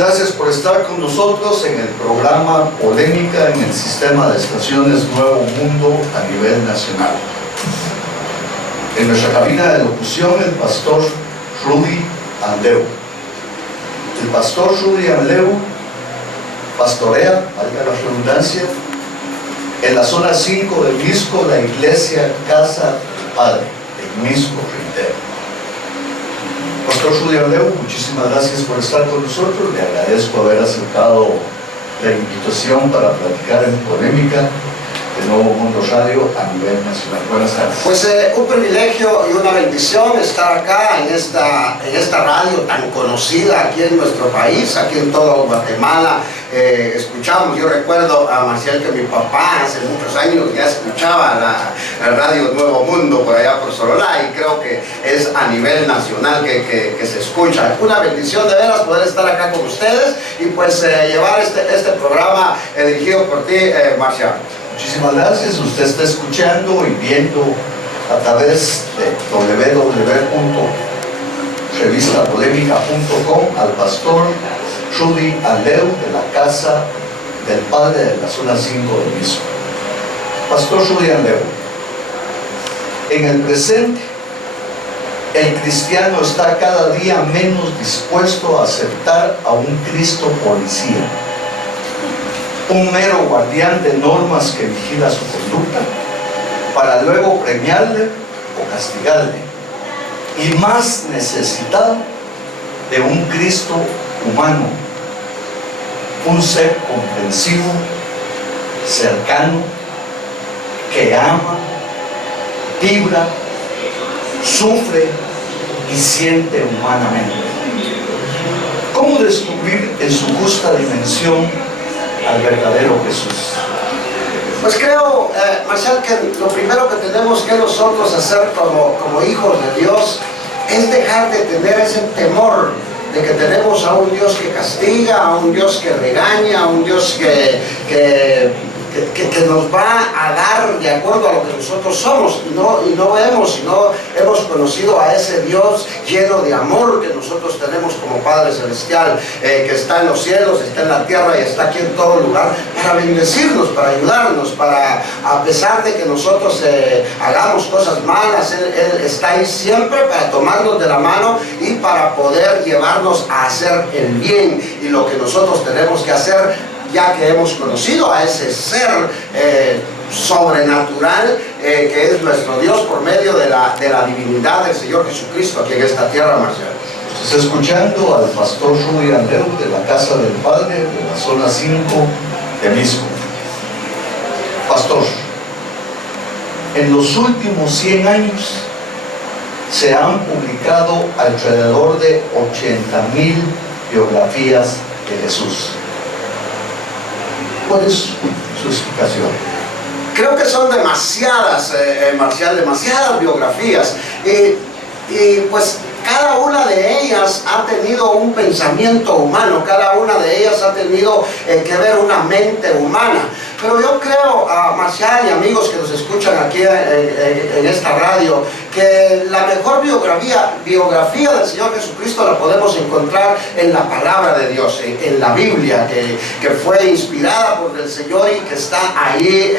gracias por estar con nosotros en el programa Polémica en el Sistema de Estaciones Nuevo Mundo a nivel nacional. En nuestra cabina de locución, el pastor Rudy Andeu. El pastor Rudy Andeu pastorea, valga la redundancia, en la zona 5 de Misco, la iglesia Casa del Padre, en Misco, reitero. Pastor Rudy Andeu, muchísimas gracias por estar con nosotros. Le agradezco haber aceptado la invitación para platicar en Polémica de Nuevo Mundo Radio a nivel nacional. Buenas tardes. Pues un privilegio y una bendición estar acá en esta radio tan conocida aquí en nuestro país, aquí en todo Guatemala. Escuchamos, yo recuerdo a Marcial que mi papá hace muchos años ya escuchaba la radio Nuevo Mundo por allá por Sololá, y creo que es a nivel nacional que se escucha. Una bendición de veras poder estar acá con ustedes y pues llevar este programa dirigido por ti, Marcial. Muchísimas gracias. Usted está escuchando y viendo a través de www.revistapolémica.com al pastor Rudy Andeu de la Casa del Padre de la zona 5 de Misco. Pastor Rudy Andeu, en el presente el cristiano está cada día menos dispuesto a aceptar a un Cristo policía, un mero guardián de normas que vigila su conducta para luego premiarle o castigarle, y más necesitado de un Cristo humano, un ser comprensivo, cercano, que ama, vibra, sufre y siente humanamente. ¿Cómo descubrir en su justa dimensión al verdadero Jesús? Pues creo, Marcial, que lo primero que tenemos que nosotros hacer como hijos de Dios es dejar de tener ese temor de que tenemos a un Dios que castiga, a un Dios que regaña, a un Dios que nos va a dar de acuerdo a lo que nosotros somos, y no hemos conocido a ese Dios lleno de amor que nosotros tenemos como Padre Celestial, que está en los cielos, está en la tierra y está aquí en todo lugar para bendecirnos, para ayudarnos, a pesar de que nosotros hagamos cosas malas, Él está ahí siempre para tomarnos de la mano y para poder llevarnos a hacer el bien. Y lo que nosotros tenemos que hacer, ya que hemos conocido a ese ser sobrenatural que es nuestro Dios por medio de la divinidad del Señor Jesucristo aquí en esta tierra, Marcial. Está escuchando al pastor Rudy Andeu de la Casa del Padre de la zona 5 de Misco. Pastor, en los últimos 100 años se han publicado alrededor de 80,000 biografías de Jesús. ¿Cuál es su explicación? Creo que son demasiadas, Marcial, demasiadas biografías. Y pues cada una de ellas ha tenido un pensamiento humano, cada una de ellas ha tenido que ver una mente humana. Pero yo creo, Marcial y amigos que nos escuchan aquí en esta radio, que la mejor biografía del Señor Jesucristo la podemos encontrar en la palabra de Dios, en la Biblia, que fue inspirada por el Señor y que está ahí,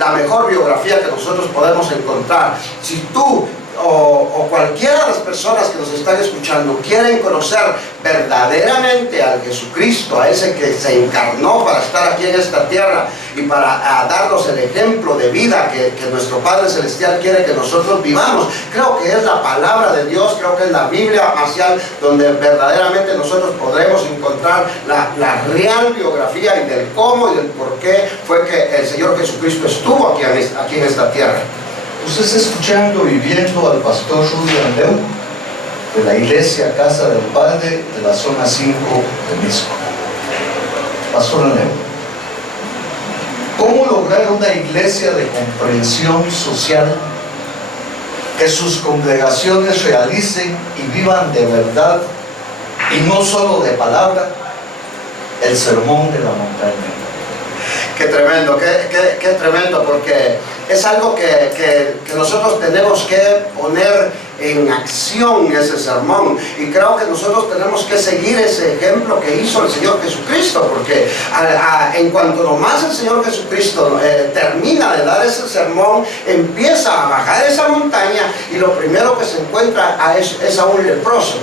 la mejor biografía que nosotros podemos encontrar. Si tú o cualquiera de las personas que nos están escuchando quieren conocer verdaderamente al Jesucristo, a ese que se encarnó para estar aquí en esta tierra y para darnos el ejemplo de vida que nuestro Padre Celestial quiere que nosotros vivamos, creo que es la palabra de Dios, creo que es la Biblia, Marcial, donde verdaderamente nosotros podremos encontrar la real biografía y del cómo y del por qué fue que el Señor Jesucristo estuvo aquí en esta tierra. Usted está escuchando y viendo al pastor Rudy Andeu de la iglesia Casa del Padre de la zona 5 de Misco. Pastor Andeu, ¿cómo lograr una iglesia de comprensión social, que sus congregaciones realicen y vivan de verdad y no solo de palabra el sermón de la montaña? Qué tremendo, qué tremendo, porque es algo que nosotros tenemos que poner en acción ese sermón. Y creo que nosotros tenemos que seguir ese ejemplo que hizo el Señor Jesucristo, porque en cuanto nomás el Señor Jesucristo termina de dar ese sermón, empieza a bajar esa montaña y lo primero que se encuentra es a un leproso.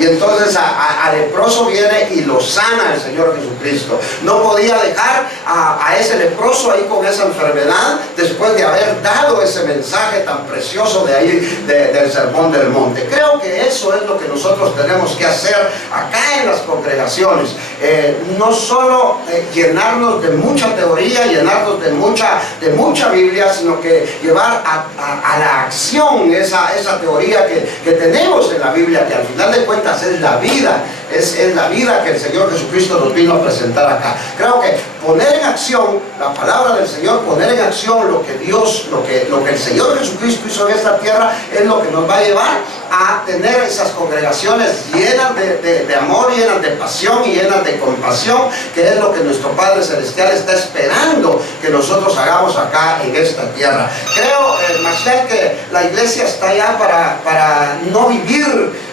Y entonces a leproso viene y lo sana el Señor Jesucristo. No podía dejar a ese leproso ahí con esa enfermedad después de haber dado ese mensaje tan precioso de ahí, del Sermón del Monte. Creo que eso es lo que nosotros tenemos que hacer acá en las congregaciones. No solo llenarnos de mucha teoría, llenarnos de mucha Biblia, sino que llevar a la acción esa teoría que tenemos en la Biblia, que al final de cuentas es la vida, es la vida que el Señor Jesucristo nos vino a presentar acá. Creo que poner en acción la palabra del Señor, poner en acción lo que Dios, lo que el Señor Jesucristo hizo en esta tierra, es lo que nos va a llevar a tener esas congregaciones llenas de amor, llenas de pasión y llenas de compasión, que es lo que nuestro Padre Celestial está esperando que nosotros hagamos acá en esta tierra. Creo, Marcial, que la iglesia está ya para no vivir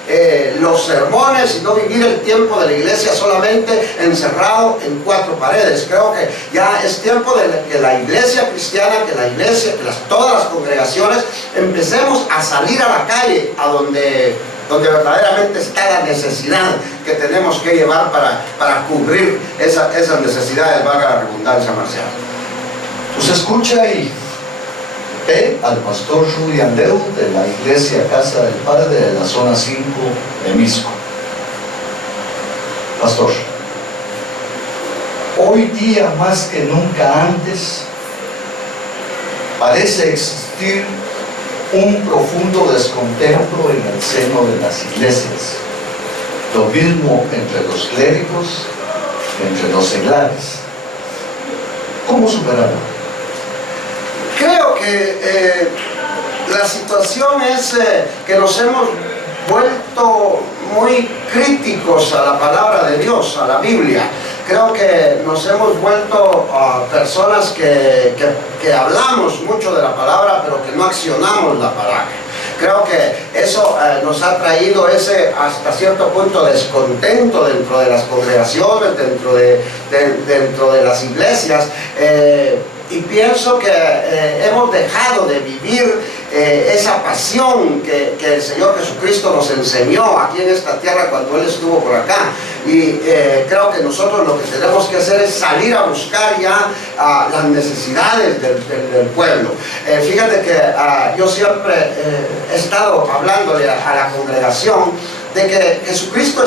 los sermones y no vivir el tiempo de la iglesia solamente encerrado en cuatro paredes. Creo que ya es tiempo de que la iglesia cristiana, todas las congregaciones empecemos a salir a la calle, a donde verdaderamente está la necesidad que tenemos que llevar para cubrir esas necesidades, valga la redundancia, Marcial. Pues escucha y ve al pastor Rudy Andeu de la iglesia Casa del Padre de la zona 5 de Misco. Pastor, hoy día más que nunca antes parece existir un profundo descontento en el seno de las iglesias. Lo mismo entre los clérigos, entre los seglares. ¿Cómo superarlo? Creo que la situación es que nos hemos vuelto muy críticos a la palabra de Dios, a la Biblia. Creo que nos hemos vuelto personas que hablamos mucho de la palabra, pero que no accionamos la palabra. Creo que eso nos ha traído ese hasta cierto punto descontento dentro de las congregaciones, dentro de las iglesias. Y pienso que hemos dejado de vivir esa pasión que el Señor Jesucristo nos enseñó aquí en esta tierra cuando Él estuvo por acá. Y creo que nosotros lo que tenemos que hacer es salir a buscar ya las necesidades del pueblo. Fíjate que yo siempre he estado hablándole a la congregación de que Jesucristo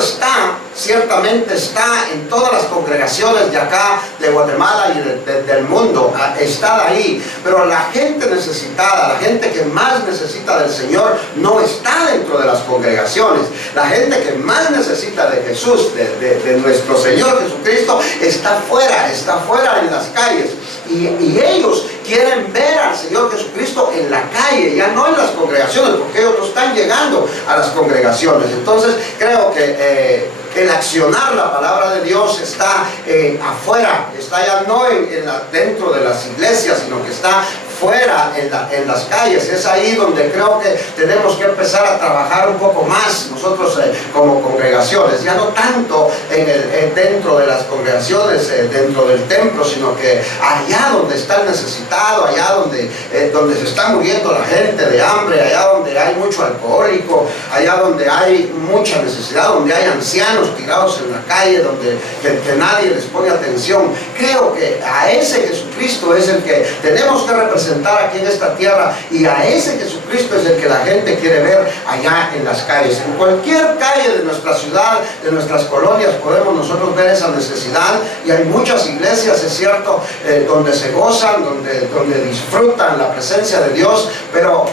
ciertamente está en todas las congregaciones de acá, de Guatemala y del mundo, está ahí, pero la gente necesitada, la gente que más necesita del Señor, no está dentro de las congregaciones. La gente que más necesita de Jesús, de nuestro Señor Jesucristo, está fuera en las calles. Y ellos quieren ver al Señor Jesucristo en la calle, ya no en las congregaciones, porque ellos no están llegando a las congregaciones. Entonces creo que el accionar la palabra de Dios está afuera, está ya no dentro de las iglesias, sino que está fuera en las calles. Es ahí donde creo que tenemos que empezar a trabajar un poco más nosotros como congregaciones, ya no tanto dentro de las congregaciones, dentro del templo, sino que allá donde está el necesitado, allá donde se está muriendo la gente de hambre, allá donde hay mucho alcohólico, allá donde hay mucha necesidad, donde hay ancianos tirados en la calle, donde que nadie les pone atención. Creo que a ese Jesucristo es el que tenemos que representar aquí en esta tierra, y a ese Jesucristo es el que la gente quiere ver allá en las calles. En cualquier calle de nuestra ciudad, de nuestras colonias, podemos nosotros ver esa necesidad, y hay muchas iglesias, es cierto, donde se gozan, donde disfrutan la presencia de Dios, pero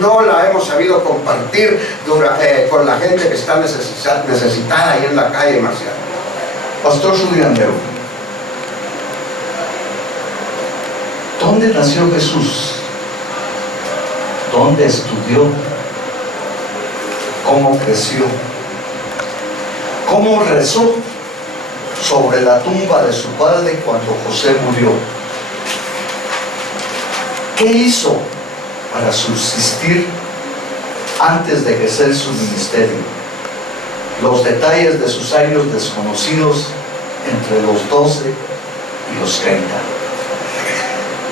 no la hemos sabido compartir con la gente que está necesitada ahí en la calle, Marcial. Pastor Rudy Andeu, ¿dónde nació Jesús? ¿Dónde estudió? ¿Cómo creció? ¿Cómo rezó sobre la tumba de su padre cuando José murió? ¿Qué hizo para subsistir antes de ejercer su ministerio. Los detalles de sus años desconocidos entre los 12 y los 30.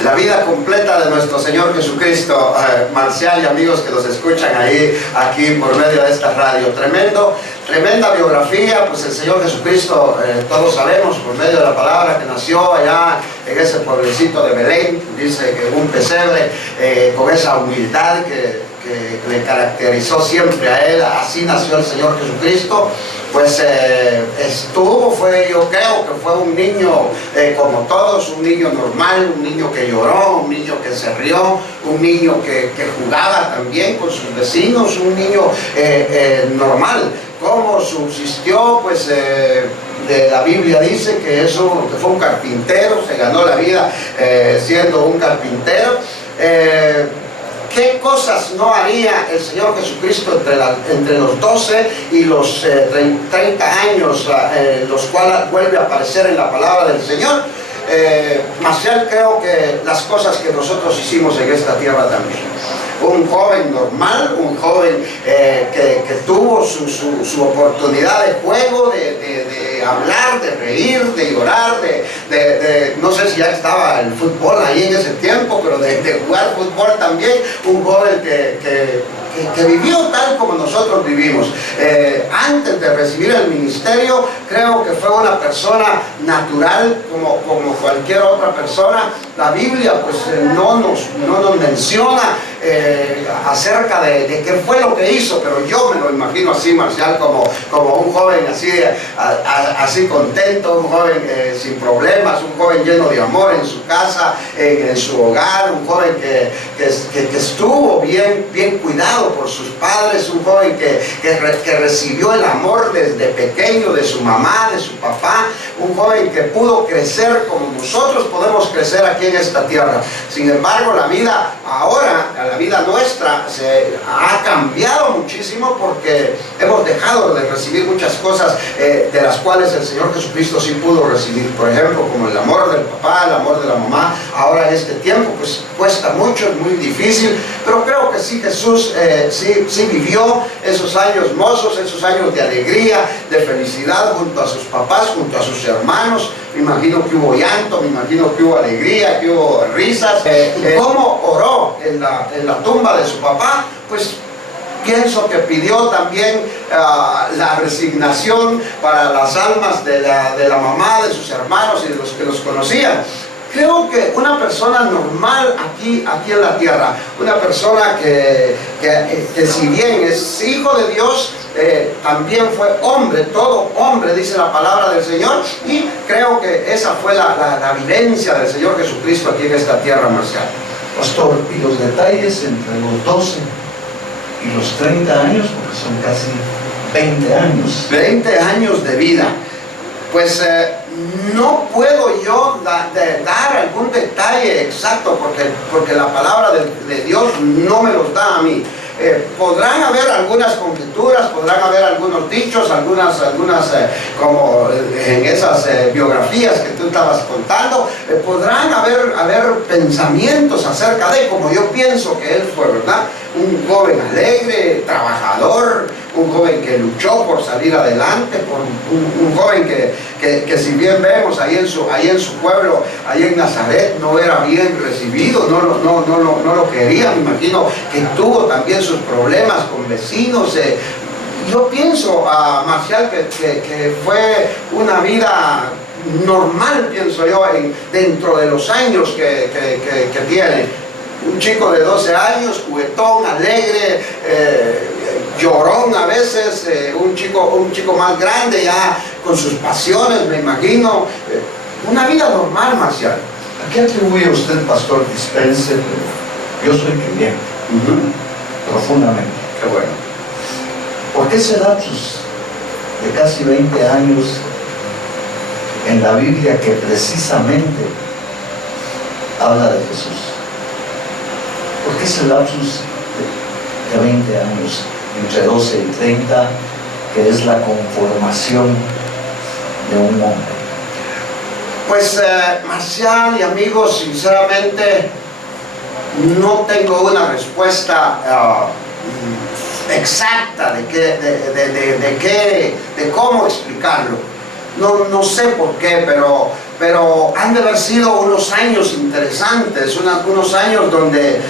La vida completa de nuestro Señor Jesucristo, Marcial y amigos que los escuchan aquí por medio de esta radio. Tremenda biografía, pues el Señor Jesucristo, todos sabemos por medio de la palabra que nació allá en ese pueblecito de Belén, dice que un pesebre, con esa humildad que le caracterizó siempre a él, así nació el Señor Jesucristo. Pues yo creo que fue un niño como todos, un niño normal, un niño que lloró, un niño que se rió, un niño que jugaba también con sus vecinos, un niño normal. ¿Cómo subsistió? Pues de la Biblia dice que fue un carpintero, se ganó la vida siendo un carpintero. ¿Qué cosas no haría el Señor Jesucristo entre los 12 y los 30 años, los cuales vuelve a aparecer en la palabra del Señor? Marcial, creo que las cosas que nosotros hicimos en esta tierra también. Un joven normal, un joven que tuvo su oportunidad de juego, de hablar, de reír, de llorar, no sé si ya estaba el fútbol ahí en ese tiempo, pero de jugar fútbol también, un joven que vivió tal como nosotros vivimos. Antes de recibir el ministerio, creo que fue una persona natural como cualquier otra persona. La Biblia pues no nos menciona acerca de qué fue lo que hizo, pero yo me lo imagino así, Marcial, como un joven así contento, un joven sin problemas, un joven lleno de amor en su casa, en su hogar, un joven que estuvo bien cuidado por sus padres, un joven que recibió el amor desde pequeño de su mamá, de su papá, un joven que pudo crecer como nosotros podemos crecer aquí en esta tierra. Sin embargo, la vida ahora, la vida nuestra, se ha cambiado muchísimo porque hemos dejado de recibir muchas cosas de las cuales el Señor Jesucristo sí pudo recibir. Por ejemplo, como el amor del papá, el amor de la mamá. Ahora en este tiempo pues cuesta mucho, es muy difícil, pero creo que sí Jesús sí vivió esos años mozos, esos años de alegría, de felicidad junto a sus papás, junto a sus hermanos. Me imagino que hubo llanto, me imagino que hubo alegría, que hubo risas. ¿Y cómo oró en la tumba de su papá? Pues pienso que pidió también la resignación para las almas de la mamá, de sus hermanos y de los que los conocían. Creo que una persona normal aquí en la tierra, una persona que si bien es hijo de Dios, también fue hombre, todo hombre, dice la palabra del Señor, y creo que esa fue la vivencia del Señor Jesucristo aquí en esta tierra, Marcial. Pastor, y los detalles entre los 12 y los 30 años, porque son casi 20 años. 20 años de vida. Pues no puedo yo dar algún detalle exacto porque la palabra de Dios no me los da a mí. Podrán haber algunas conjeturas, podrán haber algunos dichos, algunas como en esas biografías que tú estabas contando, podrán haber pensamientos acerca de como yo pienso que él fue, ¿verdad? Un joven alegre, trabajador, un joven que luchó por salir adelante, un joven que si bien vemos ahí en su pueblo, ahí en Nazaret, no era bien recibido, no lo quería. Me imagino que tuvo también sus problemas con vecinos. Yo pienso, Marcial, que fue una vida normal, pienso yo, dentro de los años que tiene. Un chico de 12 años, juguetón, alegre, llorón a veces, un chico más grande ya con sus pasiones, me imagino. Una vida normal, Marcial. ¿A qué atribuye usted, Pastor Dispense? Yo soy creyente, profundamente. Qué bueno. ¿Por qué ese lapsus de casi 20 años en la Biblia que precisamente habla de Jesús? ¿Por qué ese lapsus de 20 años, entre 12 y 30, que es la conformación de un hombre? Pues, Marcial y amigos, sinceramente, no tengo una respuesta exacta de cómo explicarlo. No sé por qué, pero han de haber sido unos años interesantes, unos años donde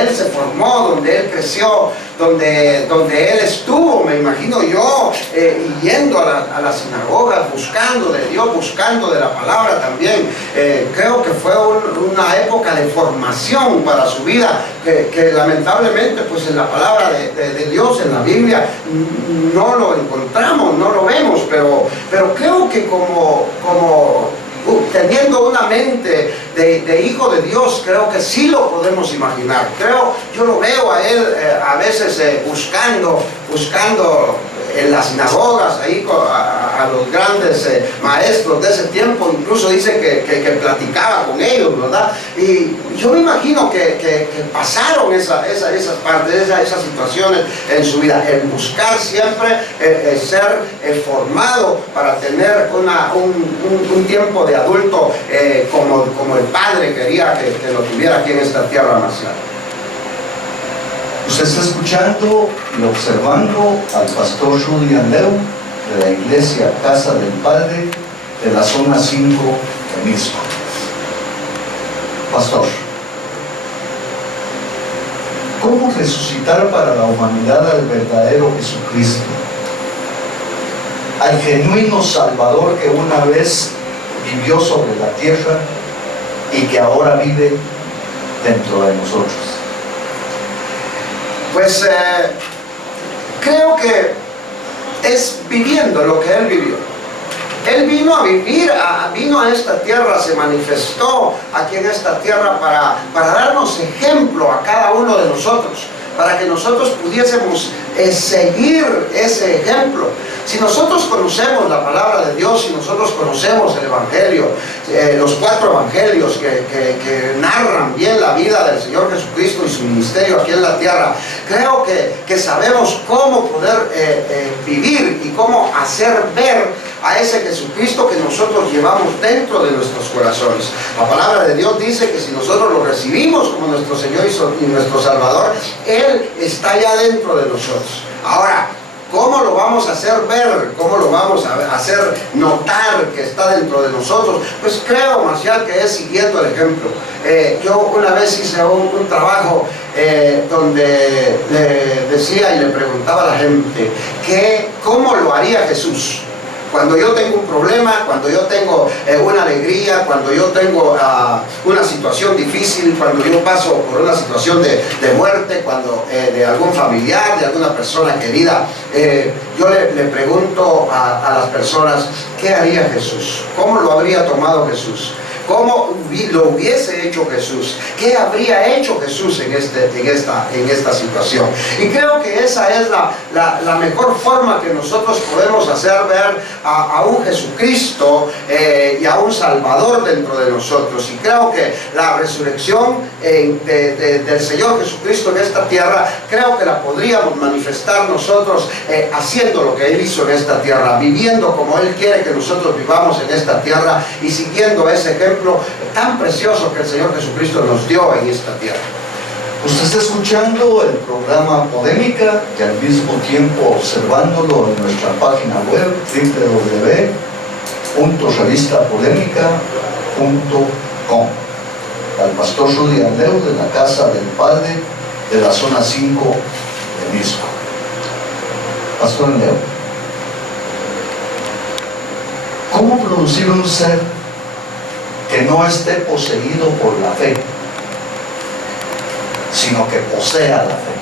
él se formó, donde él creció, donde él estuvo, me imagino yo, yendo a la sinagoga, buscando de Dios, buscando de la palabra también. Creo que fue una época de formación para su vida, que lamentablemente pues en la palabra de Dios, en la Biblia, no lo encontramos, no lo vemos, pero creo que como teniendo una mente de hijo de Dios, creo que sí lo podemos imaginar. Yo lo veo a él a veces buscando en las sinagogas, ahí a los grandes maestros de ese tiempo, incluso dice que platicaba con ellos, ¿verdad? Y yo me imagino que pasaron esas partes, esas situaciones en su vida, el buscar siempre ser formado para tener un tiempo de adulto como el Padre quería que lo tuviera aquí en esta tierra marcial. Usted está escuchando y observando al pastor Rudy Andeu de la iglesia Casa del Padre de la zona 5 de Misco. Pastor, ¿cómo resucitar para la humanidad al verdadero Jesucristo? Al genuino Salvador que una vez vivió sobre la tierra y que ahora vive dentro de nosotros. Pues creo que es viviendo lo que Él vivió. Él vino a vivir, vino a esta tierra, se manifestó aquí en esta tierra para darnos ejemplo a cada uno de nosotros, para que nosotros pudiésemos seguir ese ejemplo. Si nosotros conocemos la palabra de Dios, si nosotros conocemos el Evangelio, los 4 evangelios que narran bien la vida del Señor Jesucristo y su ministerio aquí en la tierra, creo que sabemos cómo poder vivir y cómo hacer ver a ese Jesucristo que nosotros llevamos dentro de nuestros corazones. La palabra de Dios dice que si nosotros lo recibimos como nuestro Señor y nuestro Salvador, Él está ya dentro de nosotros. Ahora, ¿cómo lo vamos a hacer ver? ¿Cómo lo vamos a hacer notar que está dentro de nosotros? Pues creo, Marcial, que es siguiendo el ejemplo. Yo una vez hice un trabajo donde le decía y le preguntaba a la gente ¿cómo lo haría Jesús? Cuando yo tengo un problema, cuando yo tengo una alegría, cuando yo tengo una situación difícil, cuando yo paso por una situación de muerte, cuando de algún familiar, de alguna persona querida, yo le pregunto a las personas, ¿qué haría Jesús? ¿Cómo lo habría tomado Jesús? ¿Cómo lo hubiese hecho Jesús? ¿Qué habría hecho Jesús en esta situación? Y creo que esa es la mejor forma que nosotros podemos hacer ver a un Jesucristo y a un Salvador dentro de nosotros. Y creo que la resurrección del Señor Jesucristo en esta tierra, creo que la podríamos manifestar nosotros haciendo lo que Él hizo en esta tierra, viviendo como Él quiere que nosotros vivamos en esta tierra y siguiendo ese ejemplo tan precioso que el Señor Jesucristo nos dio en esta tierra. Usted está escuchando el programa Polémica y al mismo tiempo observándolo en nuestra página web www.revistapolémica.com. Al pastor Rudy Andeu de la Casa del Padre de la zona 5 de Misco. Pastor Andeu, ¿cómo producir un ser que no esté poseído por la fe, sino que posea la fe?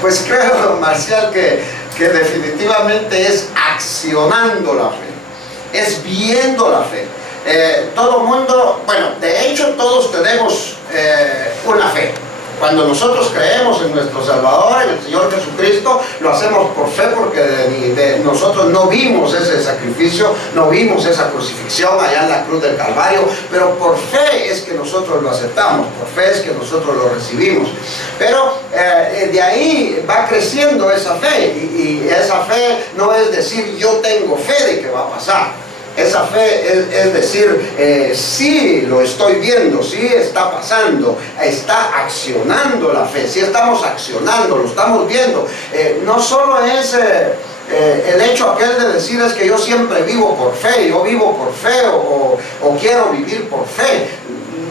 Pues creo, Marcial, que definitivamente es accionando la fe, es viendo la fe. Todo mundo, bueno, de hecho todos tenemos una fe. Cuando nosotros creemos en nuestro Salvador, en el Señor Jesucristo, lo hacemos por fe, porque nosotros no vimos ese sacrificio, no vimos esa crucifixión allá en la cruz del Calvario, pero por fe es que nosotros lo aceptamos, por fe es que nosotros lo recibimos. Pero de ahí va creciendo esa fe, y esa fe no es decir yo tengo fe de que va a pasar. Esa fe es decir, sí lo estoy viendo, sí está pasando, está accionando la fe, sí estamos accionando, lo estamos viendo. No solo es el hecho aquel de decir es que yo siempre vivo por fe, yo vivo por fe o quiero vivir por fe.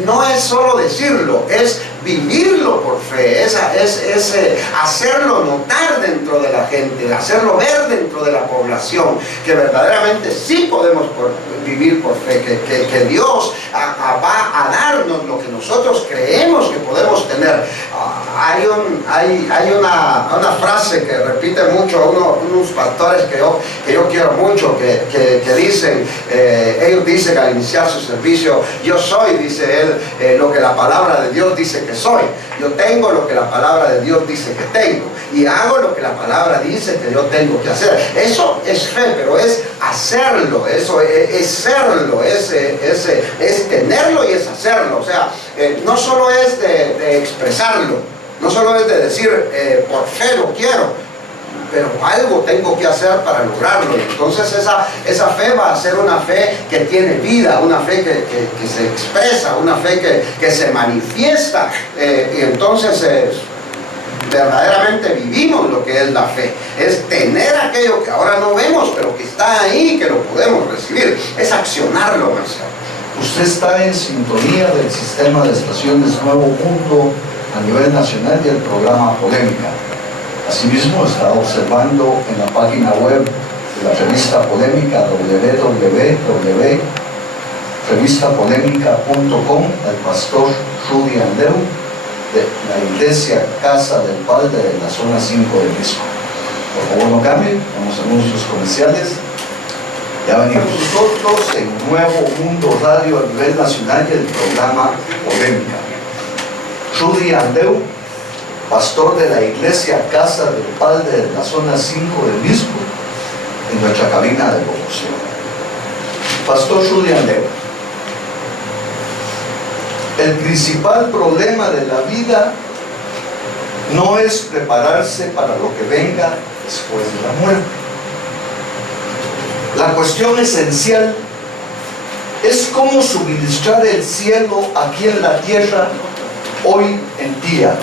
No es solo decirlo, es vivirlo por fe, es hacerlo notar dentro de la gente, hacerlo ver dentro de la población, que verdaderamente sí podemos vivir por fe, que Dios va a darnos lo que nosotros creemos que podemos tener. Hay una frase que repite mucho unos pastores que yo quiero mucho, que dicen, ellos dicen al iniciar su servicio, yo soy, dice él, lo que la palabra de Dios dice que soy. Yo tengo lo que la palabra de Dios dice que tengo, y hago lo que la palabra dice que yo tengo que hacer. Eso es fe, pero es hacerlo, eso es serlo, es tenerlo y es hacerlo. O sea, no solo es de expresarlo, no solo es de decir por fe lo quiero, pero algo tengo que hacer para lograrlo. Entonces esa fe va a ser una fe que tiene vida, una fe que se expresa, una fe que se manifiesta, y entonces verdaderamente vivimos lo que es la fe. Es tener aquello que ahora no vemos, pero que está ahí, que lo podemos recibir. Es accionarlo, Marcial. Usted está en sintonía del sistema de estaciones Nuevo Mundo a nivel nacional y el programa Polémica. Asimismo, está observando en la página web de la revista Polémica, www.revistapolémica.com, al pastor Rudy Andeu, de la Iglesia Casa del Padre de la zona 5 del Misco. Por favor, no cambien, vamos a anuncios comerciales. Ya venimos nosotros en Nuevo Mundo Radio a nivel nacional y el programa Polémica. Rudy Andeu, pastor de la Iglesia Casa del Padre de la zona 5 del Misco, en nuestra cabina de locución. Pastor Rudy Andeu, el principal problema de la vida no es prepararse para lo que venga después de la muerte. La cuestión esencial es cómo suministrar el cielo aquí en la tierra hoy en día.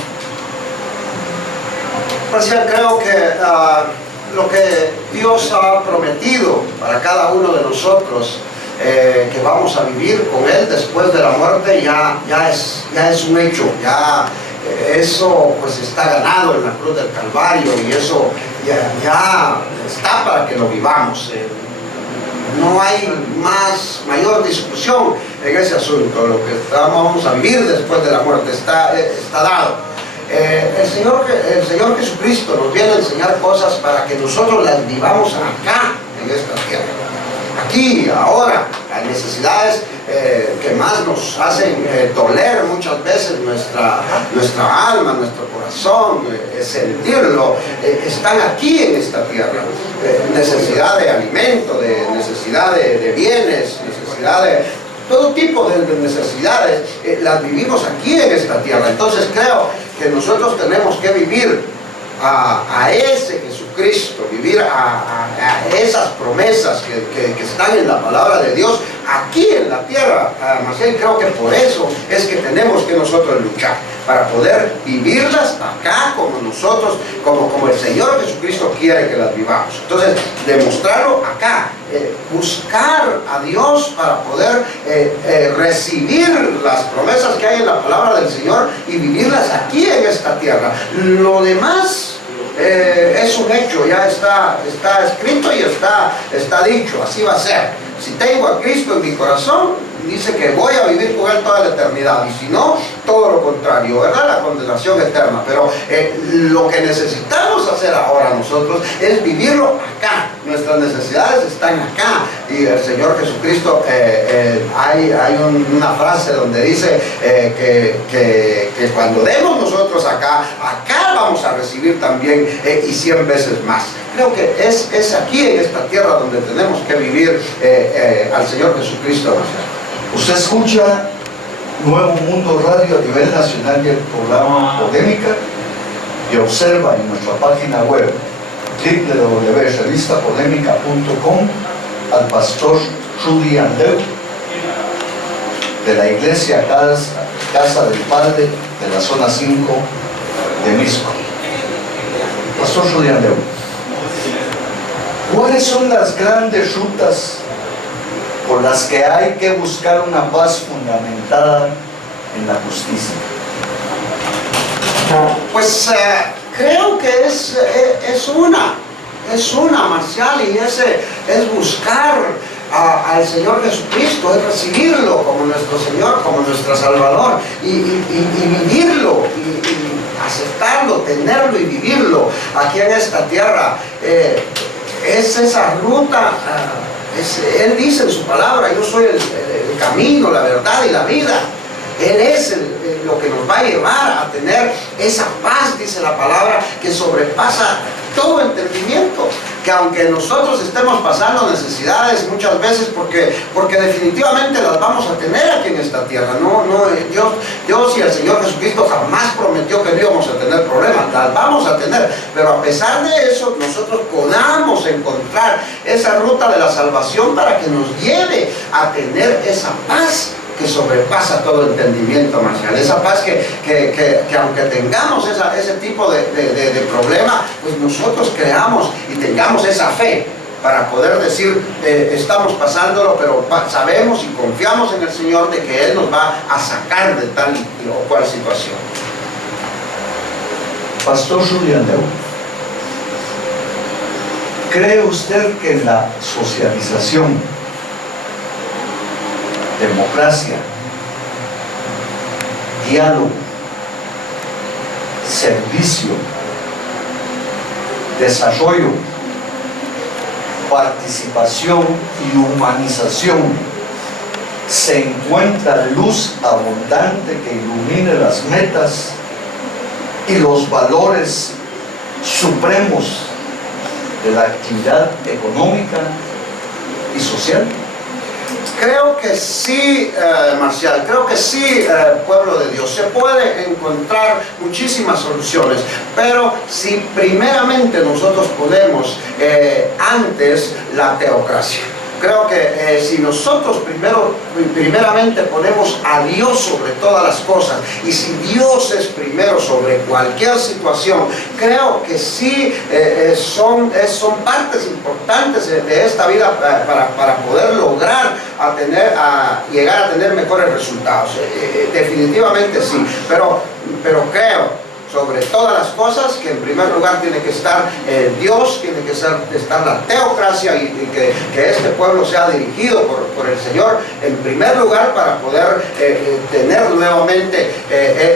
Creo que lo que Dios ha prometido para cada uno de nosotros, que vamos a vivir con Él después de la muerte, ya es un hecho. Eso pues está ganado en la cruz del Calvario, y eso ya está para que lo vivamos. No hay mayor discusión en ese asunto. Lo que vamos a vivir después de la muerte está dado. El Señor Jesucristo nos viene a enseñar cosas para que nosotros las vivamos acá en esta tierra, aquí, ahora. Las necesidades que más nos hacen doler muchas veces nuestra alma, nuestro corazón, sentirlo, están aquí en esta tierra. Necesidad de alimento, necesidad de bienes, necesidad de todo tipo de necesidades, las vivimos aquí en esta tierra. Entonces creo que nosotros tenemos que vivir a ese Jesucristo, vivir a esas promesas que están en la palabra de Dios aquí en la tierra. Marcel, creo que por eso es que tenemos que nosotros luchar, para poder vivirlas acá como nosotros, como el Señor Jesucristo quiere que las vivamos. Entonces, demostrarlo acá, buscar a Dios para poder recibir las promesas que hay en la palabra del Señor y vivirlas aquí en esta tierra. Lo demás es un hecho, ya está escrito y está dicho, así va a ser. Si tengo a Cristo en mi corazón, dice que voy a vivir con Él toda la eternidad, y si no, todo lo contrario, ¿verdad? La condenación eterna. Pero lo que necesitamos hacer ahora nosotros es vivirlo acá. Nuestras necesidades están acá, y el Señor Jesucristo, hay una frase donde dice que cuando demos nosotros acá vamos a recibir también, y 100 veces más. Creo que es aquí en esta tierra donde tenemos que vivir al Señor Jesucristo. Usted escucha Nuevo Mundo Radio a nivel nacional y el programa Polémica, y observa en nuestra página web www.revistapolémica.com al pastor Rudy Andeu, de la iglesia Casa del Padre de la zona 5 de Misco. Pastor Rudy Andeu, ¿cuáles son las grandes rutas por las que hay que buscar una paz fundamentada en la justicia? Pues creo que es una, Marcial, y es buscar al Señor Jesucristo, es recibirlo como nuestro Señor, como nuestro Salvador, y vivirlo, y aceptarlo, tenerlo y vivirlo aquí en esta tierra. Es esa ruta. Él dice en su palabra: yo soy el camino, la verdad y la vida. Él es lo que nos va a llevar a tener esa paz, dice la palabra, que sobrepasa todo entendimiento. Que aunque nosotros estemos pasando necesidades muchas veces, porque definitivamente las vamos a tener aquí en esta tierra. Dios y el Señor Jesucristo jamás prometió que no íbamos a tener problemas, las vamos a tener. Pero a pesar de eso, nosotros podamos encontrar esa ruta de la salvación para que nos lleve a tener esa paz que sobrepasa todo entendimiento, Marcial. Esa paz que aunque tengamos ese tipo de problema, pues nosotros creamos y tengamos esa fe para poder decir, estamos pasándolo, pero sabemos y confiamos en el Señor de que Él nos va a sacar de tal o cual situación. Pastor Rudy Andeu, ¿cree usted que en la socialización, democracia, diálogo, servicio, desarrollo, participación y humanización se encuentra luz abundante que ilumine las metas y los valores supremos de la actividad económica y social? Creo que sí, Marcial, creo que sí, pueblo de Dios. Se puede encontrar muchísimas soluciones, pero si primeramente nosotros ponemos antes la teocracia. Creo que si nosotros primeramente ponemos a Dios sobre todas las cosas, y si Dios es primero sobre cualquier situación, creo que sí son partes importantes de esta vida para poder lograr llegar a tener mejores resultados. Definitivamente sí, pero creo sobre todas las cosas que en primer lugar tiene que estar Dios, tiene que estar la teocracia, y que este pueblo sea dirigido por el Señor en primer lugar, para poder tener nuevamente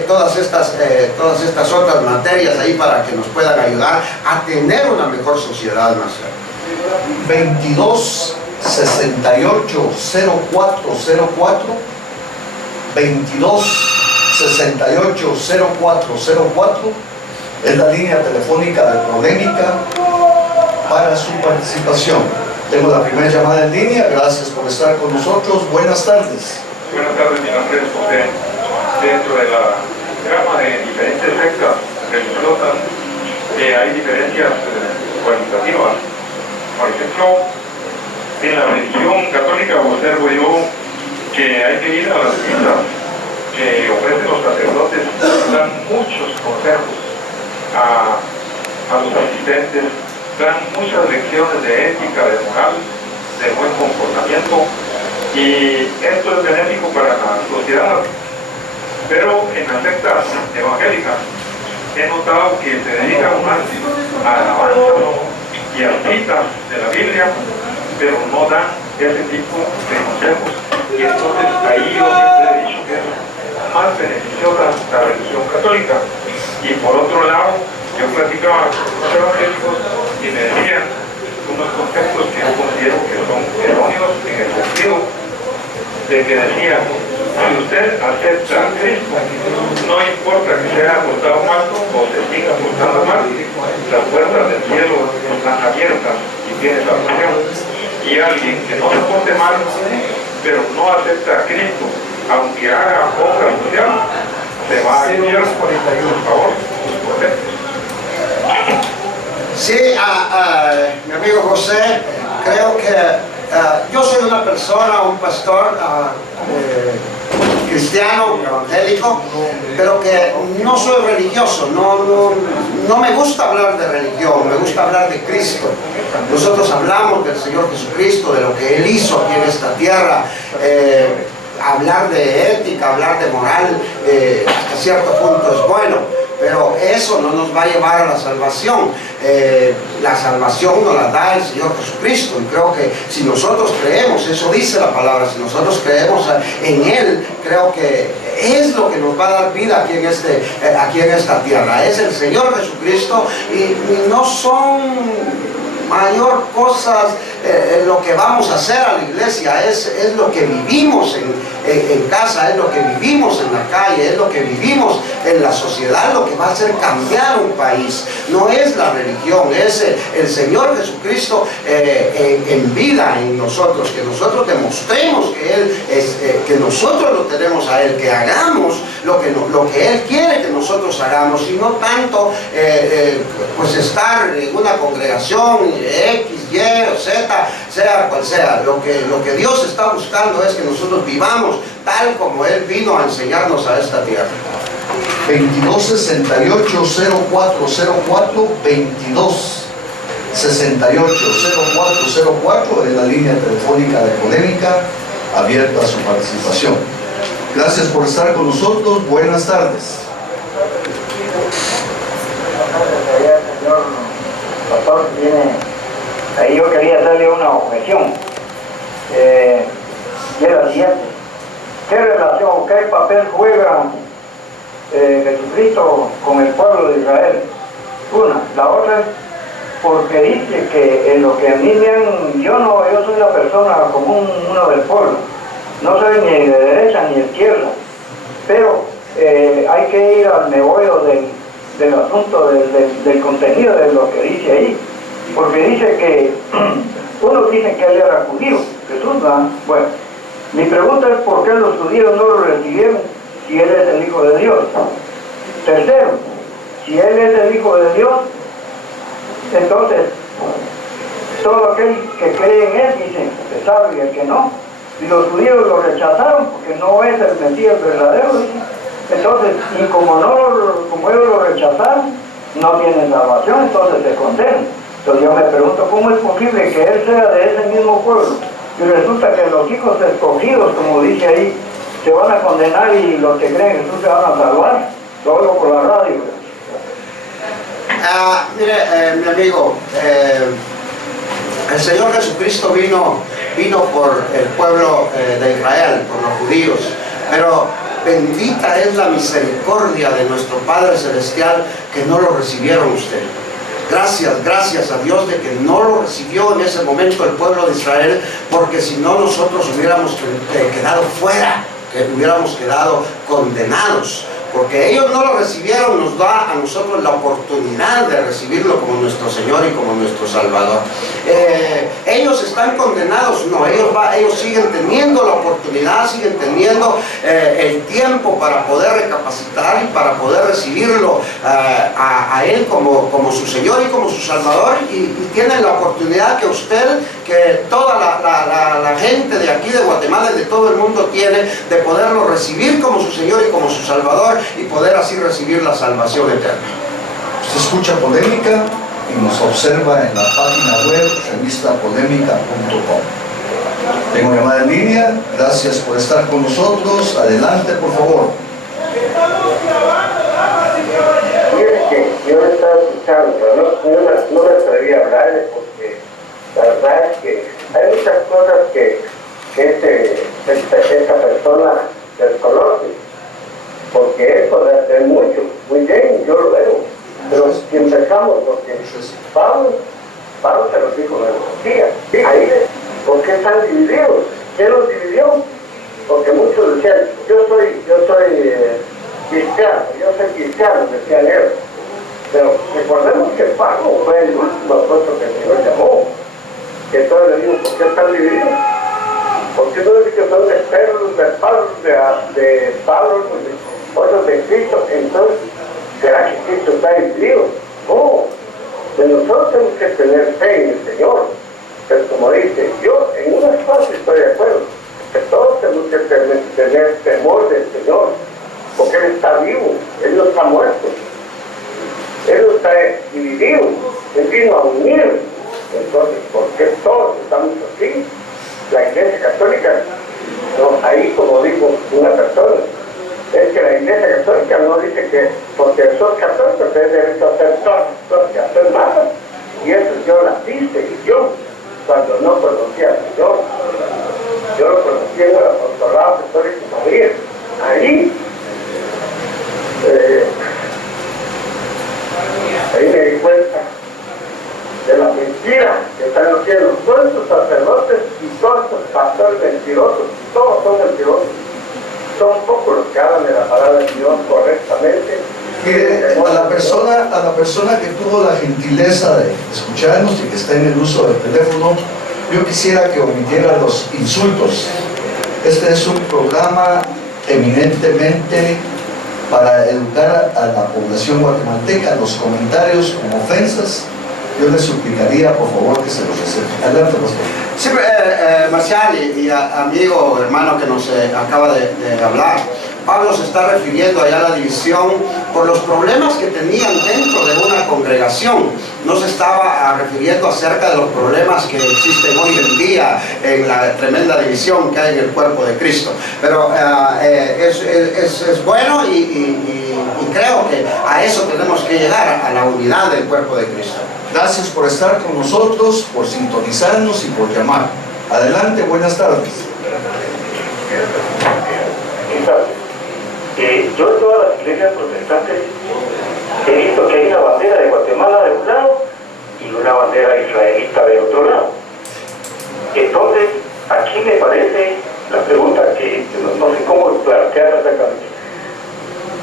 todas estas otras materias ahí para que nos puedan ayudar a tener una mejor sociedad nacional. 22 68 0404 22 680404 es la línea telefónica de Prolémica para su participación. Tengo la primera llamada en línea. Gracias por estar con nosotros. Buenas tardes. Buenas tardes, mi nombre es José. Dentro de la gama de diferentes sectas religiosas hay diferencias cualitativas. Por ejemplo, en la religión católica observo yo que hay que ir a las misas que ofrecen los sacerdotes, dan muchos consejos a los asistentes, dan muchas lecciones de ética, de moral, de buen comportamiento, y esto es benéfico para la sociedad. Pero en las sectas evangélicas he notado que se dedican más a alabanzas y a citas de la Biblia, pero no dan ese tipo de consejos, y entonces ahí yo siempre he dicho que es más beneficiosa la religión católica. Y por otro lado, yo platicaba con los evangélicos y me decían unos conceptos que yo considero que son erróneos, en el sentido de que decían: si usted acepta a Cristo, no importa que se haya portado mal o se siga portando mal, las puertas del cielo están abiertas y tiene salvación. Y alguien que no se porte mal, pero no acepta a Cristo, aunque haga obra social, se va a infierno. Por favor, Sí, mi amigo José, creo que yo soy una persona, un pastor cristiano, evangélico, pero que no soy religioso, no me gusta hablar de religión, me gusta hablar de Cristo. Nosotros hablamos del Señor Jesucristo, de lo que Él hizo aquí en esta tierra. Hablar de ética, hablar de moral, hasta cierto punto es bueno, pero eso no nos va a llevar a la salvación. La salvación nos la da el Señor Jesucristo, y creo que si nosotros creemos, eso dice la palabra, si nosotros creemos en Él, creo que es lo que nos va a dar vida aquí en esta tierra. Es el Señor Jesucristo, y no son mayor cosas lo que vamos a hacer a la iglesia, es lo que vivimos en casa, es lo que vivimos en la calle, es lo que vivimos en la sociedad, lo que va a hacer cambiar un país. No es la religión, es el Señor Jesucristo en vida en nosotros, que nosotros demostremos que Él es, que nosotros lo tenemos a Él, que hagamos lo que Él quiere que nosotros hagamos, y no tanto pues estar en una congregación X, Y o Z, sea cual sea. Lo que Dios está buscando es que nosotros vivamos tal como Él vino a enseñarnos a esta tierra. 2268-0404, 2268-0404 es la línea telefónica de Polémica, abierta a su participación. Gracias por estar con nosotros. Buenas tardes. Señor pastor, ahí yo quería hacerle una objeción. Y es la siguiente: ¿qué relación, qué papel juega Jesucristo con el pueblo de Israel? Una. La otra es porque dice que en lo que a mí yo soy una persona común, uno del pueblo, no soy ni de derecha ni de izquierda, pero hay que ir al meollo del asunto, del contenido de lo que dice ahí, porque dice que unos dicen que Él era judío, Jesús, ¿verdad? Bueno, mi pregunta es ¿por qué los judíos no lo recibieron si Él es el Hijo de Dios? Tercero, si Él es el Hijo de Dios, entonces todo aquel que cree en Él dice que sabe y el que no, y los judíos lo rechazaron porque no es el Mesías verdadero, dice. Entonces, y como ellos lo rechazaron, no tienen salvación, entonces se condenan. Entonces yo me pregunto, ¿cómo es posible que Él sea de ese mismo pueblo? Y resulta que los hijos escogidos, como dice ahí, se van a condenar, y los que creen en Jesús se van a salvar. Lo oigo por la radio. Mire, mi amigo, el Señor Jesucristo vino por el pueblo de Israel, por los judíos, pero bendita es la misericordia de nuestro Padre Celestial que no lo recibieron usted. Gracias a Dios de que no lo recibió en ese momento el pueblo de Israel, porque si no nosotros hubiéramos quedado fuera, que hubiéramos quedado condenados. Porque ellos no lo recibieron, nos da a nosotros la oportunidad de recibirlo como nuestro Señor y como nuestro Salvador. Ellos están condenados, no, ellos siguen teniendo la oportunidad, siguen teniendo el tiempo para poder recapacitar y para poder recibirlo a Él como su Señor y como su Salvador, y tienen la oportunidad que usted, que toda la gente de aquí de Guatemala y de todo el mundo tiene, de poderlo recibir como su Señor y como su Salvador, y poder así recibir la salvación eterna. Usted escucha Polémica y nos observa en la página web revistapolémica.com. Tengo llamada en línea. Gracias por estar con nosotros. Adelante, por favor. Yo estaba escuchando, pero no me atreví a hablarle, porque la verdad es que hay muchas cosas que esta persona desconoce. Porque eso es mucho, muy bien, yo lo veo. Pero si empezamos, porque Pablo se los dijo en los días. Ahí, ¿por qué están divididos? ¿Quién los dividió? Porque muchos decían, yo soy cristiano, decían ellos. Pero recordemos que Pablo fue el último apóstol que el Señor llamó. Que todos le digo, ¿por qué están divididos? Porque no es que son expertos de Pablo, otros de Cristo. Entonces, ¿será que Cristo está dividido? No. De nosotros tenemos que tener fe en el Señor. Pero como dice, yo en unas partes estoy de acuerdo, que todos tenemos que tener temor del Señor, porque Él está vivo, Él no está muerto, Él no está dividido, Él vino a unir. Entonces, ¿por qué todos estamos aquí? La Iglesia Católica, no, ahí como dijo una persona, es que la Iglesia Católica no dice que porque sos católico tenés derecho a hacer todas las cosas que hacer nada, y eso yo las dice, y yo, cuando no conocía al Señor, yo lo conocí en el apostolado católico de María, ahí me di cuenta de la mentira que están haciendo todos estos sacerdotes y todos estos pastores mentirosos, todos son mentirosos. Son pocos los que hablan de la palabra de Dios correctamente. Mire, a la persona que tuvo la gentileza de escucharnos y que está en el uso del teléfono, yo quisiera que omitiera los insultos. Este es un programa eminentemente para educar a la población guatemalteca. Los comentarios con ofensas, yo les suplicaría por favor que se los reserven. Adelante, pastor. Sí, Marcial y amigo, hermano que nos acaba de hablar, Pablo se está refiriendo allá a la división por los problemas que tenían dentro de una congregación. No se estaba refiriendo acerca de los problemas que existen hoy en día en la tremenda división que hay en el cuerpo de Cristo. Pero es bueno y creo que a eso tenemos que llegar, a la unidad del cuerpo de Cristo. Gracias por estar con nosotros, por sintonizarnos y por llamar. Adelante, buenas tardes. Yo en todas las iglesias protestantes he visto que hay una bandera de Guatemala de un lado y una bandera israelita de otro lado. Entonces, aquí me parece la pregunta que no sé cómo plantear exactamente.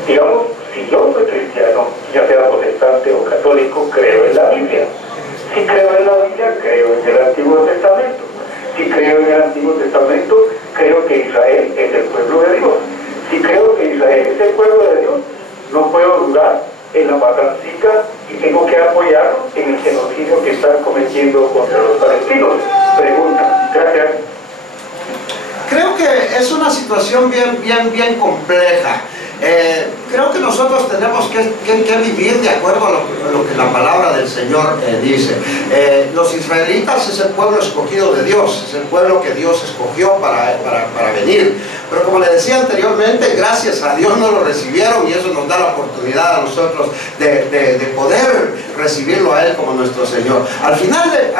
Digamos, si yo soy cristiano, ya sea protestante o católico, creo en la Biblia. Si creo en la Biblia, creo en el Antiguo Testamento. Si creo en el Antiguo Testamento, creo que Israel es el pueblo de Dios. Si creo que Israel es el pueblo de Dios, no puedo dudar en la matanza y tengo que apoyarlo en el genocidio que están cometiendo contra los palestinos. Pregunta. Gracias. Creo que es una situación bien compleja. Creo que nosotros tenemos que vivir de acuerdo a lo que la palabra del Señor dice. Los israelitas es el pueblo escogido de Dios, es el pueblo que Dios escogió para venir. Pero como le decía anteriormente, gracias a Dios no lo recibieron y eso nos da la oportunidad a nosotros de poder recibirlo a Él como nuestro Señor. Al final de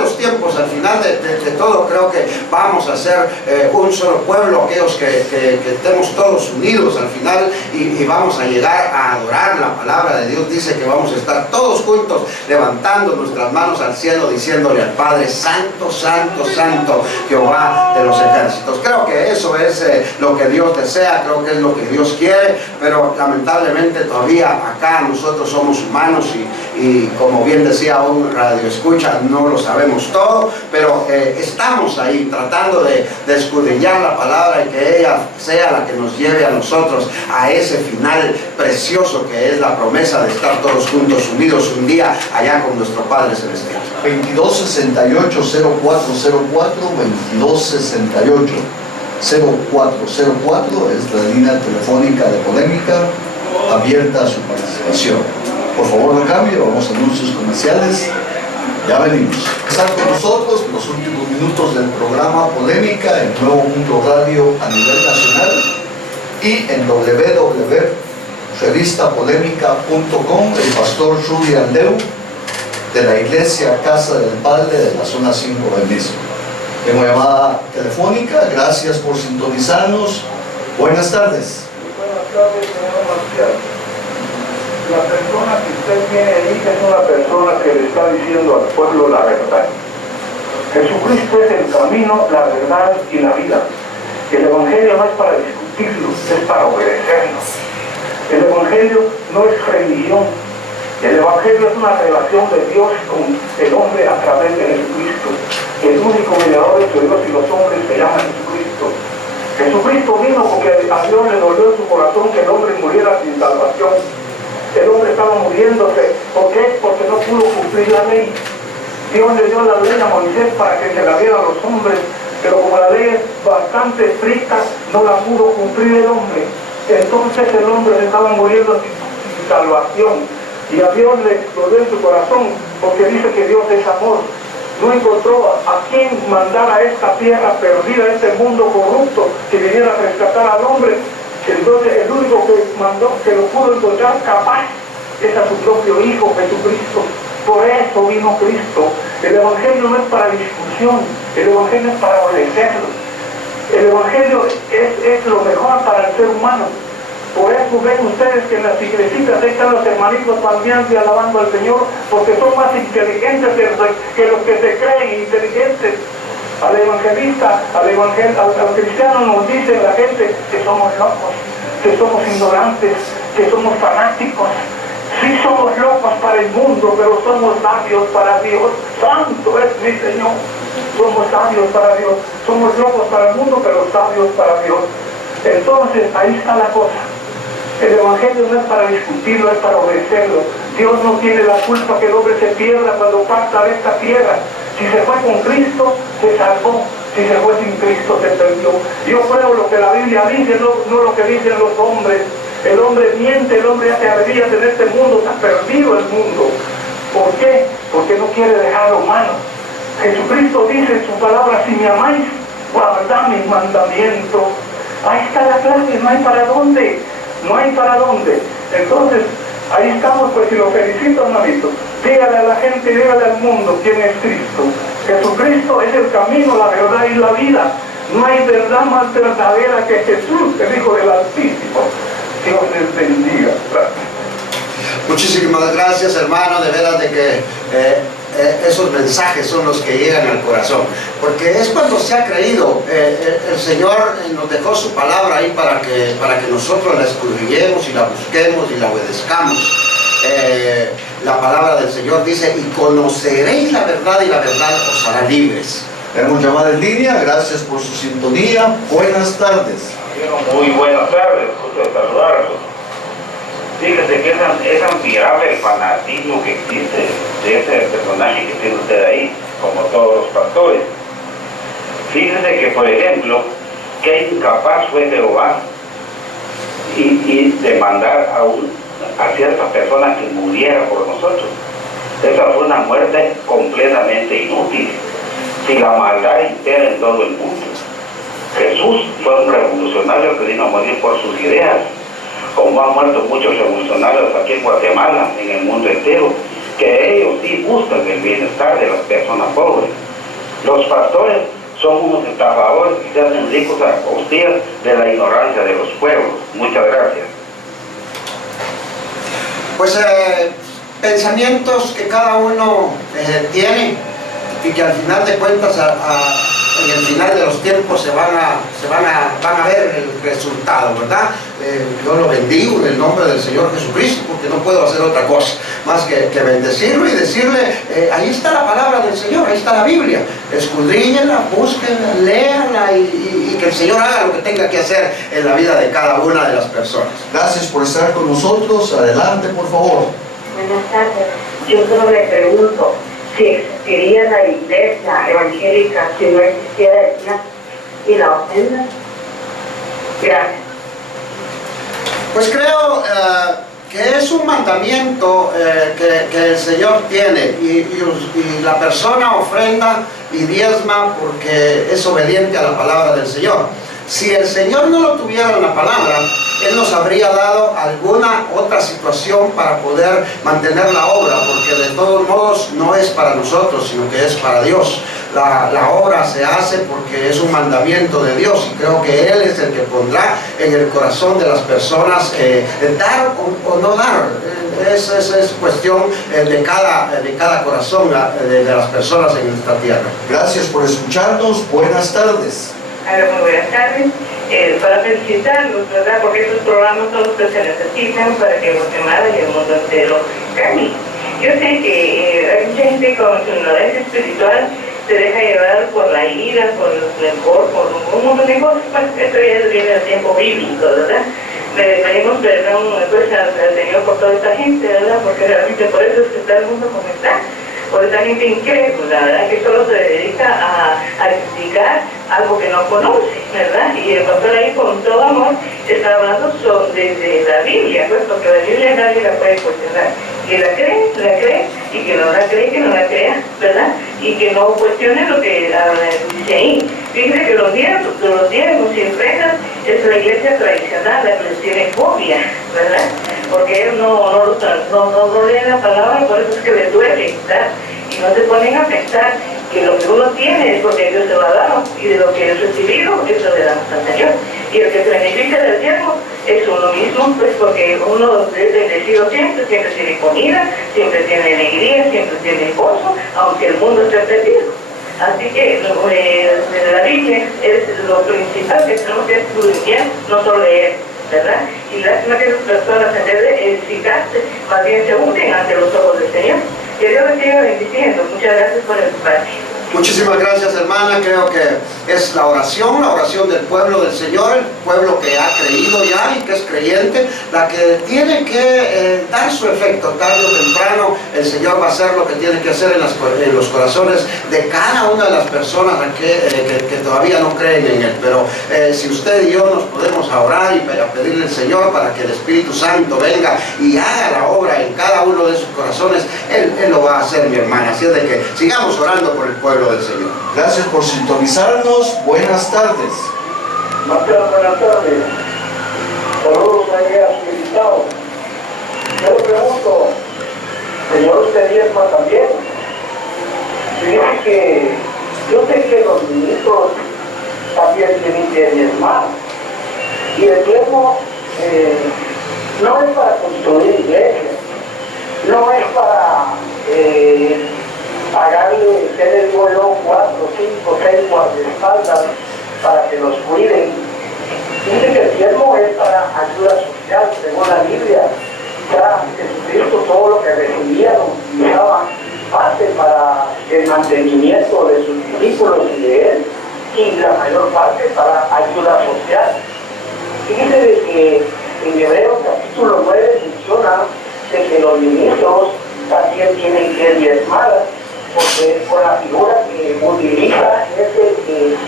los tiempos, al final de todo, creo que vamos a ser un solo pueblo, aquellos que estemos todos unidos al final y vamos a llegar a adorar la palabra de Dios. Dice que vamos a estar todos juntos levantando nuestras manos al cielo diciéndole al Padre: Santo, Santo, Santo, Jehová de los ejércitos. Creo que eso es lo que Dios desea, creo que es lo que Dios quiere, pero lamentablemente todavía acá nosotros somos humanos y como bien decía un radio escucha, no lo sabemos todo, pero estamos ahí tratando de escudriñar la palabra y que ella sea la que nos lleve a nosotros a ese final precioso que es la promesa de estar todos juntos unidos un día allá con nuestro Padre Celestial. 2268-0404, 2268-0404 es la línea telefónica de Polémica, abierta a su participación. Por favor, no cambie, vamos a anuncios comerciales. Ya venimos. Están con nosotros los últimos minutos del programa Polémica en Nuevo Mundo Radio a nivel nacional y en www.revistapolémica.com. el pastor Rudy Andeu de la Iglesia Casa del Padre de la zona 5 del mismo. Tengo llamada telefónica, gracias por sintonizarnos. Buenas tardes. Buenas tardes, señor Marcial. La persona que usted tiene ahí es una persona que le está diciendo al pueblo la verdad. Jesucristo es el camino, la verdad y la vida. El Evangelio no es para discutirlo, es para obedecerlo. El Evangelio no es religión. El Evangelio es una relación de Dios con el hombre a través de Jesucristo. El único mediador entre Dios y los hombres se llama Jesucristo. Jesucristo vino porque a Dios le dolió en su corazón que el hombre muriera sin salvación. El hombre estaba muriéndose. ¿Por qué? Porque no pudo cumplir la ley. Dios le dio la ley a Moisés para que se la diera a los hombres, pero como la ley es bastante estricta, no la pudo cumplir el hombre. Entonces el hombre se estaba muriendo sin salvación. Y a Dios le explotó en su corazón, porque dice que Dios es amor. No encontró a quién mandar a esta tierra perdida, a este mundo corrupto, que viniera a rescatar al hombre. Entonces el único que mandó, que lo pudo encontrar capaz, es a su propio Hijo Jesucristo. Por eso vino Cristo. El Evangelio no es para discusión, el Evangelio es para obedecerlo. El Evangelio es lo mejor para el ser humano. Por eso ven ustedes que en las iglesitas están los hermanitos palmeando y alabando al Señor, porque son más inteligentes que los que se creen inteligentes. Al evangelista, al cristiano nos dice la gente que somos locos, que somos ignorantes, que somos fanáticos. Sí somos locos para el mundo, pero somos sabios para Dios. Santo es mi Señor. Somos sabios para Dios. Somos locos para el mundo, pero sabios para Dios. Entonces, ahí está la cosa. El Evangelio no es para discutirlo, es para obedecerlo. Dios no tiene la culpa que el hombre se pierda cuando parta de esta tierra. Si se fue con Cristo, se salvó. Si se fue sin Cristo, se perdió. Yo creo lo que la Biblia dice, no lo que dicen los hombres. El hombre miente, el hombre hace alegrías en este mundo, está perdido el mundo. ¿Por qué? Porque no quiere dejar lo malo. Jesucristo dice en su palabra, si me amáis, guardad mis mandamientos. Ahí está la clase, no hay para dónde. No hay para dónde. Entonces, ahí estamos, pues, y lo felicito, hermanito. Dígale a la gente, dígale al mundo quién es Cristo. Jesucristo es el camino, la verdad y la vida. No hay verdad más verdadera que Jesús, el Hijo del Altísimo. Dios les bendiga. Muchísimas gracias, hermano, de veras de que esos mensajes son los que llegan al corazón, porque es cuando se ha creído. El Señor nos dejó su palabra ahí para que nosotros la escudriñemos y la busquemos y la obedezcamos. La palabra del Señor dice, y conoceréis la verdad y la verdad os hará libres. Tenemos llamada en línea, gracias por su sintonía. Buenas tardes. Muy buenas tardes, gusto de saludarlos. Fíjese que es admirable el fanatismo que existe de ese personaje que tiene usted ahí, como todos los pastores. Fíjese que, por ejemplo, que incapaz fue Jehová y de mandar a ciertas personas que murieran por nosotros. Esa fue una muerte completamente inútil, si la maldad impera en todo el mundo. Jesús fue un revolucionario que vino a morir por sus ideas, como han muerto muchos revolucionarios aquí en Guatemala, en el mundo entero, que ellos sí buscan el bienestar de las personas pobres. Los pastores son unos estafadores que se hacen ricos a costillas de la ignorancia de los pueblos. Muchas gracias. Pues pensamientos que cada uno tiene y que al final de cuentas en el final de los tiempos se van a ver el resultado, ¿verdad? Yo lo bendigo en el nombre del Señor Jesucristo, porque no puedo hacer otra cosa más que bendecirlo y decirle, ahí está la palabra del Señor, ahí está la Biblia, escudriñenla, búsquenla, léanla y que el Señor haga lo que tenga que hacer en la vida de cada una de las personas. Gracias por estar con nosotros. Adelante, por favor. Buenas tardes. Yo solo le pregunto si existiría la iglesia evangélica si no existiera el día y la ofrenda. Gracias. Pues creo que es un mandamiento que el Señor tiene y la persona ofrenda y diezma porque es obediente a la palabra del Señor. Si el Señor no lo tuviera en la palabra, Él nos habría dado alguna otra situación para poder mantener la obra, porque de todos modos no es para nosotros, sino que es para Dios. La obra se hace porque es un mandamiento de Dios y creo que Él es el que pondrá en el corazón de las personas dar o no dar. Es cuestión de cada corazón de las personas en esta tierra. Gracias por escucharnos. Buenas tardes. Hola, muy buenas tardes. Para felicitarlos, ¿verdad? Porque estos programas son los que se necesitan para que Guatemala y el mundo entero cambie. Yo sé que hay mucha gente con su ignorancia espiritual se deja llevar por la ira, por el rencor, por un montón de cosas. Pues esto ya viene del tiempo bíblico, ¿verdad? Le pedimos perdón pues, al Señor por toda esta gente, ¿verdad? Porque realmente por eso es que está el mundo como está. por esa gente incrédula, ¿verdad? Que solo se dedica a criticar algo que no conoce, ¿verdad? Y el pastor ahí con todo amor está hablando desde la Biblia, pues, porque la Biblia nadie la puede cuestionar. Que la cree, y que no la cree, que no la crea, ¿verdad? Y que no cuestione lo que dice ahí. Dice que los diezmos y ofrendas es la iglesia tradicional, la que les tiene fobia, ¿verdad? Porque ellos no leen la palabra, por eso es que les duele, ¿verdad? Y no se ponen a pensar que lo que uno tiene es porque Dios se lo ha dado, y de lo que es recibido, eso le damos al Señor. Y el que se beneficia del diezmo es uno mismo, pues porque uno es bendecido siempre tiene comida, siempre tiene alegría, siempre tiene gozo, aunque el mundo esté perdido. Así que la Biblia es lo principal que tenemos que estudiar, no solo leer, ¿verdad? Y lástima que esas personas, en vez de edificarse, más bien se hunden ante los ojos del Señor. Que Dios les siga bendiciendo. Muchas gracias por el espacio. Muchísimas gracias, hermana. Creo que es la oración del pueblo del Señor, el pueblo que ha creído ya y que es creyente, la que tiene que dar su efecto. Tarde o temprano el Señor va a hacer lo que tiene que hacer en los corazones de cada una de las personas que todavía no creen en Él. Pero si usted y yo nos podemos orar y pedirle al Señor para que el Espíritu Santo venga y haga la obra en cada uno de sus corazones, Él lo va a hacer, mi hermana. Así es de que sigamos orando por el pueblo del Señor. Gracias por sintonizarnos. Buenas tardes. Marcelo, buenas tardes. Saludos ahí a su invitado. Yo le pregunto, señor, ¿usted diezma también? Dice que yo sé que los ministros también tienen que diezmar. Y el diezmo no es para construir iglesias, no es para pagarle, ¿qué les digo yo? 4, 5, 6 guardaespaldas para que los cuiden. Dice que el diezmo es para ayuda social, según la Biblia. Ya Jesucristo todo lo que recibía lo utilizaba parte para el mantenimiento de sus discípulos y de él, y la mayor parte para ayuda social. Fíjense de que en Hebreos capítulo 9 menciona de que los ministros también tienen que diezmar, porque con la figura que utiliza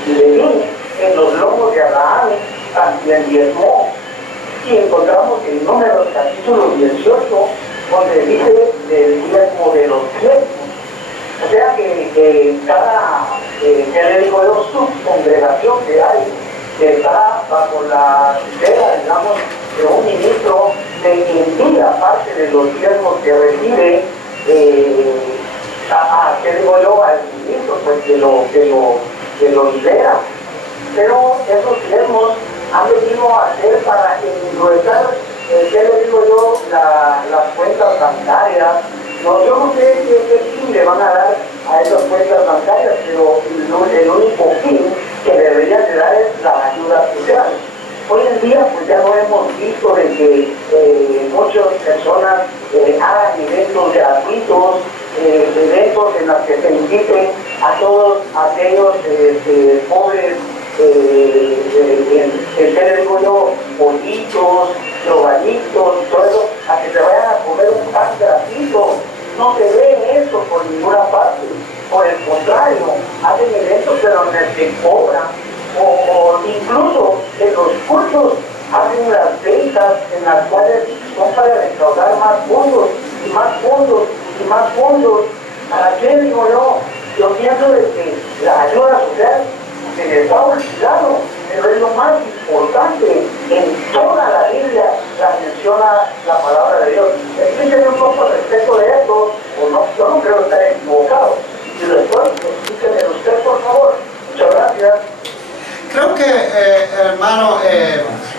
Leví en los lomos de Abraham también diezmó. Y encontramos en Números capítulo 18 donde dice del diezmo de los diezmos. O sea que cada, ¿qué le digo yo? Subcongregación que hay, que está bajo la tutela, digamos, de un ministro de envía parte de los diezmos que recibe, ¿qué digo yo? Al ministro, pues que lo libera. Pero esos diezmos han venido a ser para engruesar, ¿qué le digo yo? Las cuentas bancarias. No, yo no sé qué fin le van a dar a esas cuentas bancarias, pero el único fin que deberían de dar es la ayuda social. Hoy en día pues ya no hemos visto de que muchas personas hagan eventos gratuitos, eventos en los que se inviten a todos aquellos pobres, ¿qué le digo yo? Pollitos, drogadictos, todo eso, a que se vayan a comer un pan gratuito. No se ve eso por ninguna parte. Por el contrario, hacen eventos pero en el que cobran, o incluso en los cursos hacen las ventas en las cuales son para recaudar más fondos y más fondos y más fondos. ¿Para qué digo yo? Yo pienso de que la ayuda social se les está olvidando, pero es lo más importante. En toda la Biblia la menciona la palabra de Dios. Explíqueme un poco al respecto de esto, o no, yo no creo estar equivocado. Y después, explíqueme usted, por favor. Muchas gracias. Creo que, hermano,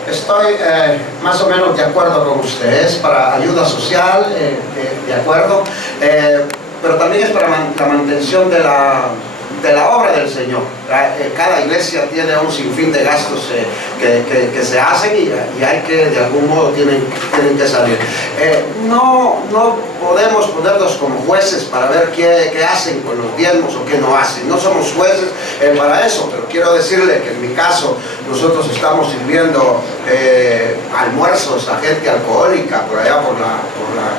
estoy más o menos de acuerdo con usted. Es para ayuda social, de acuerdo, pero también es para la mantención de la obra del Señor. Cada iglesia tiene un sinfín de gastos que se hacen y hay que, de algún modo, tienen que salir. No podemos ponernos como jueces para ver qué hacen con los diezmos o qué no hacen. No somos jueces para eso, pero quiero decirle que en mi caso nosotros estamos sirviendo almuerzos a gente alcohólica por allá por la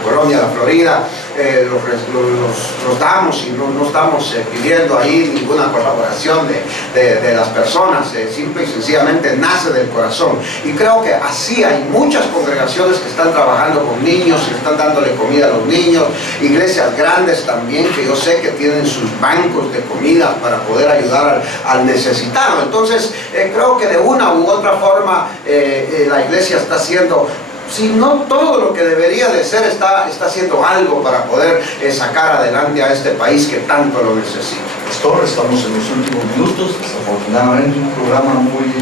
colonia La Florida. Los damos y no estamos pidiendo ahí ninguna colaboración de las personas, simple y sencillamente nace del corazón. Y creo que así hay muchas congregaciones que están trabajando con niños y están dándole comida a los niños, iglesias grandes también que yo sé que tienen sus bancos de comida para poder ayudar al necesitado. Entonces creo que de una u otra forma la iglesia está haciendo, si no todo lo que debería de ser, está haciendo algo para poder sacar adelante a este país que tanto lo necesita. Pastor, estamos en los últimos minutos, desafortunadamente un programa muy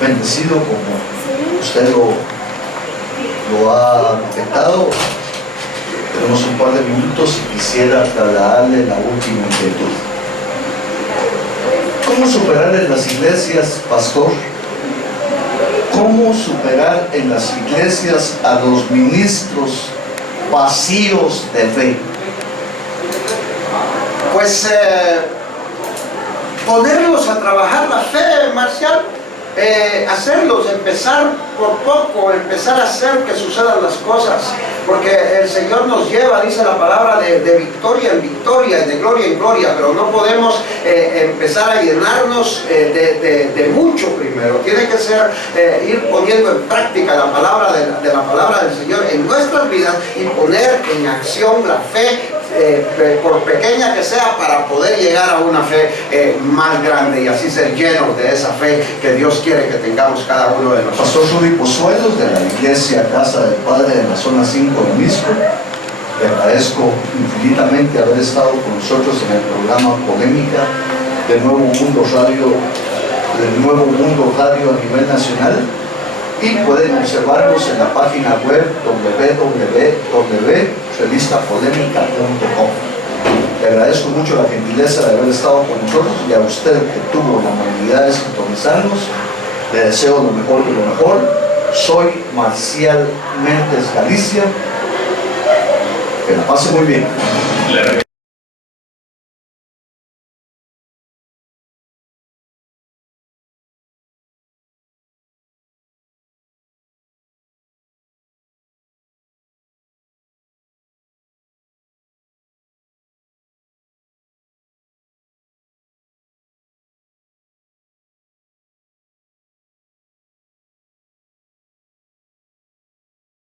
bendecido como usted lo ha detectado. Tenemos un par de minutos y quisiera trasladarle la última inquietud. ¿Cómo superar en las iglesias, pastor? ¿Cómo superar en las iglesias a los ministros vacíos de fe? Pues ponerlos a trabajar la fe, Marcial, hacerlos, empezar por poco, empezar a hacer que sucedan las cosas, porque el Señor nos lleva, dice la palabra, de victoria en victoria, de gloria en gloria, pero no podemos empezar a llenarnos de mucho primero. Tiene que ser ir poniendo en práctica la palabra de la palabra del Señor en nuestras vidas y poner en acción la fe, por pequeña que sea, para poder llegar a una fe más grande y así ser llenos de esa fe que Dios quiere que tengamos cada uno de nosotros. Pastor Rudy Pozuelos, de la iglesia Casa del Padre de la zona 5 de Misco, le agradezco infinitamente haber estado con nosotros en el programa Polémica del Nuevo Mundo Radio a nivel nacional, y pueden observarnos en la página web www.revistapolémica.com. Le agradezco mucho la gentileza de haber estado con nosotros, y a usted que tuvo la amabilidad de sintonizarnos, le deseo lo mejor de lo mejor. Soy Marcial Méndez Galicia. Que la pase muy bien.